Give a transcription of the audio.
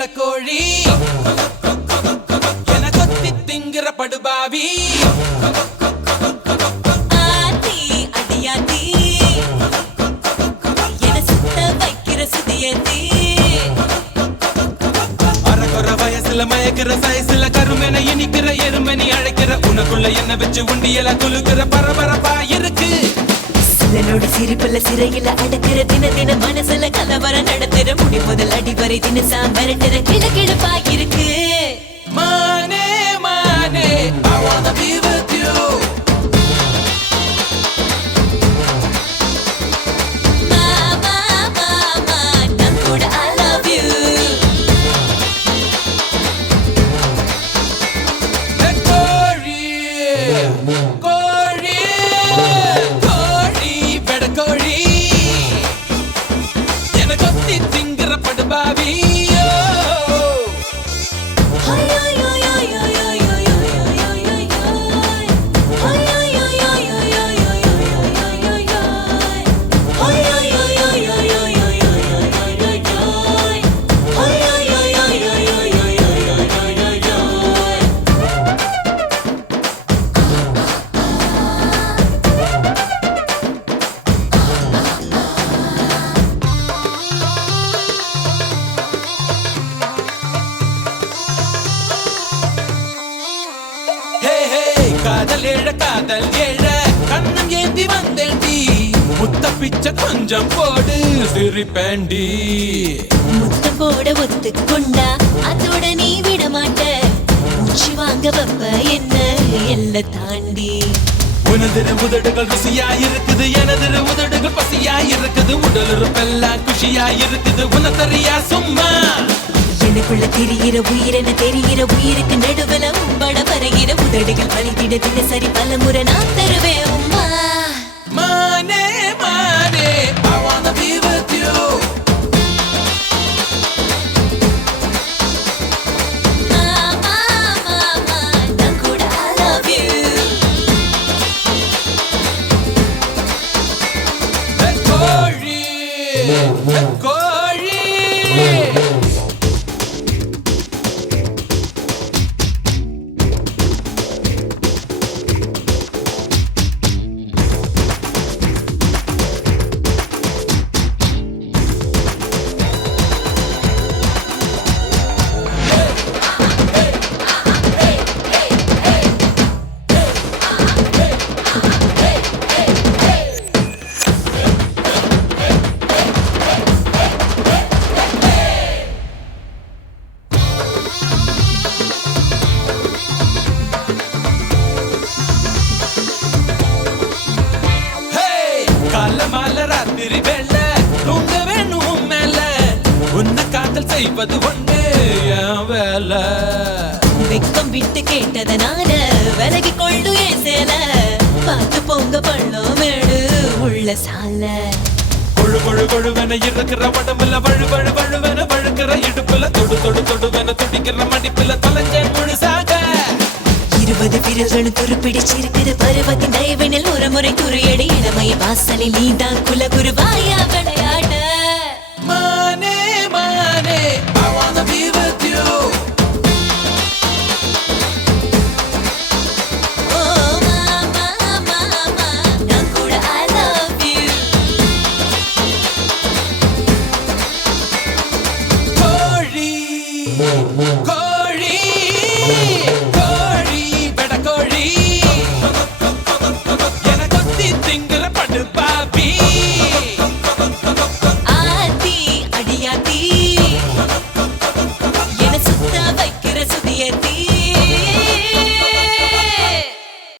நடக்கோழி என கொத்தி திங்கிற படுபாவி ஆத்தி அடியாத்தி என சுத்த வைக்கிற சுதியத்தி அறகுற வயசுல மயக்கிற சயசுல கருமென இனிக்கிற எருமனி அழைக்கிற உனக்குள்ள என்ன வச்சு உண்டியல குலுக்கிற பரபரப்பா இருக்கு சிலனோட சிரிப்புல சிறையில அடக்கிற தின தின மனசுல கலவர நடத்துற முடி முதல் அடிவரை தினசா மிரட்டுற கிழக்கிழப்பா இருக்கு மானே மானே I wanna be with you மாமா மாமா நான் கூட I love you கோழி கோழி கோழி பெடக்கோழி என கொத்தி திங்கிற படுபாவி காதல் ஏழ கண்ணம் ஏந்தி வந்தேண்டி முத்த பிச்சை கொஞ்சம் போடு சிரிப்பேண்டி முத்தம் போட ஒத்துக்கொண்டா அதோட நீ விட மாட்ட மூச்சு வாங்க வப்ப என்ன எல்ல தாண்டி உனதிரு உதடுகள் ருசியா இருக்குது எனதிரு உதடுகள் பசியா இருக்குது உடல் இருப்பெல்லாம் குஷியா இருக்குது உனத்தறியா சும்மா எனக்குள்ள தெரிகிற உயிரென தெரிகிற உயிருக்கு நடுவுல உம்பட பருகிற உதடுகள் வலித்திட தினசரி பல முறை நான் தருவேன் உம்மா மானே மானே I wanna be with you மாமா மாமா நான் கூட I love you கோழி கோழி காலமால ராத்திரி வேள தூங்க வேணும் மேல உன்னை காதல் செய்வது ஒண்ணு என் வேலை வெக்கம் விட்டு கேட்டதனால விலகி கொள்ளு ஏன் சேல பார்த்து பொங்க பள்ளம் மேடு உள்ள சால கொழு கொழு கொழுவென இருக்கிற உடம்புல வழுவென வழுக்கிற இடுப்புல தொடுவென துடிக்கிற மடிப்புல தொலைஞ்சேன் முழுசாக 20 விரல்களும் துருப்பிடிச்சிருக்கிற பருவத்தின் தயவினில் ஒரு முறை துறையடி இளமைய வாசலில் நீதான் குலகுருவாயா